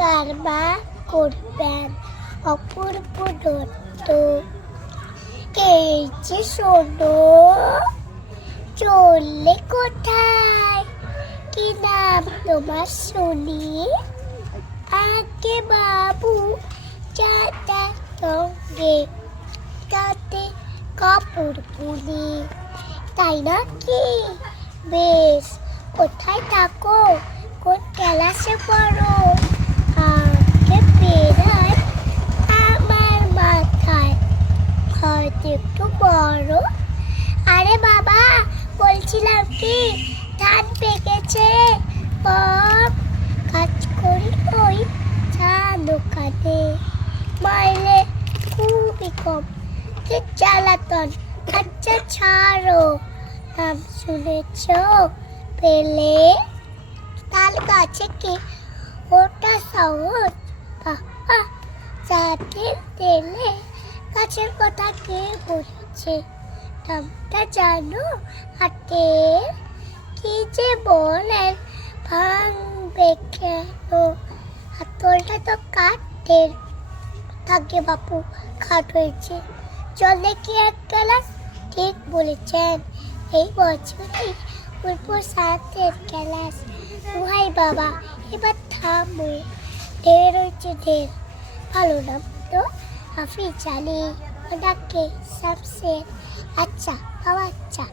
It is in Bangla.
কারবা করবেন অপূর্ব দত্ত। এই যে শোনো, চললে কোথায়? কি নাম তোমার শুনি? আগে বাবু চাঁদা সঙ্গে তাতে কাপড় পুলি, তাই নাকি? বেশ, কোথায় থাকো? কোন ক্লাসে পড়ো? আগে বেড়ায় আমার মাথায়, হয়তো একটু বড়। আরে বাবা, বলছিলাম কি, ধান পেকেছে। কাজ করি ওই চা দোকানে, মাইলে খুবই কম, কি জ্বালাতন। আচ্ছা ছাড়ো, নাম শুনেছ পেলে? তাল গাছে কি ওটা সহজ? চাঁদের তেলে গাছের কথা কে বলেছে? নামটা জানো হাতের? কি যে বলেন, ভাঙবে কেন? হাতলটা তো কাঠের। থাকে বাপু, খাট হয়েছে। জলে কি এক গ্লাস? ঠিক বলেছেন, এই বছরই উপর সাথের ক্লাস। ভাই বাবা, এবার থামে, ঢের হয়েছে ঢের। ভালো নাম তো, হাফিজ আলী, ডাকে শামসের। আচ্ছা বাবা, আচ্ছা।